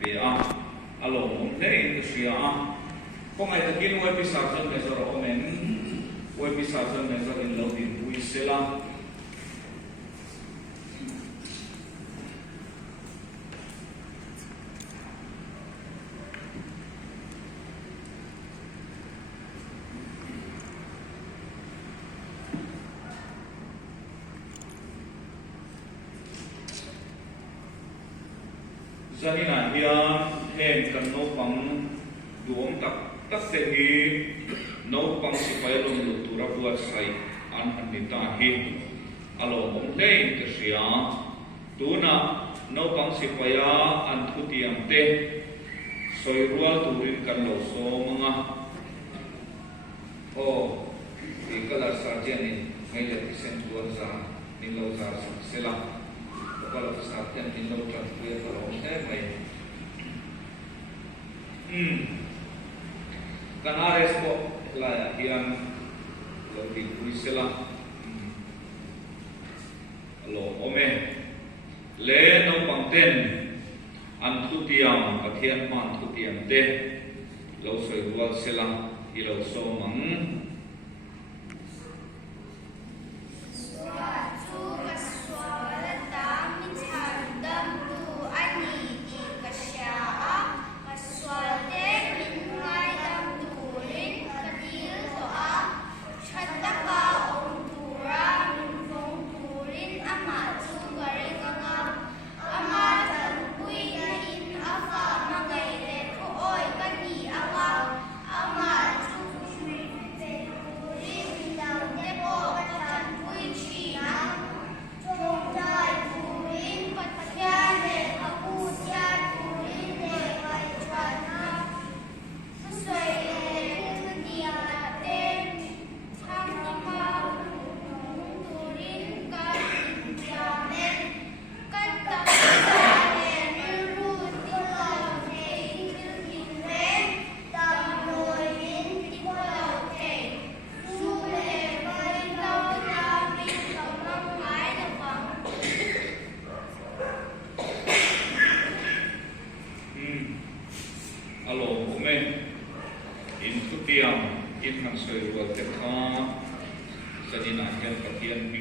pe a along om the in the sia ko ngai ta kin wai pisa jan me zor omen wai pisa jan me zor in lo din pui sela Zanina hian hen kan no pang duom tak se hi no pang si pai lom lu tura buat sai an anita hi alo om lein te sia tuna no pang si paya an thutiam te soi rual turin kan lo so manga o ti kala sarjan ni ngai le ti sen tuan za ni lo za sela kalau saat yang dilakukan oleh orang lain, karena respon lah yang lebih kuisilah, lo ome, le no pangten, antu tiang, katian man antu tiang deh, lo serual silang, ilo somang. In han soi rual te kha sadina hian pathian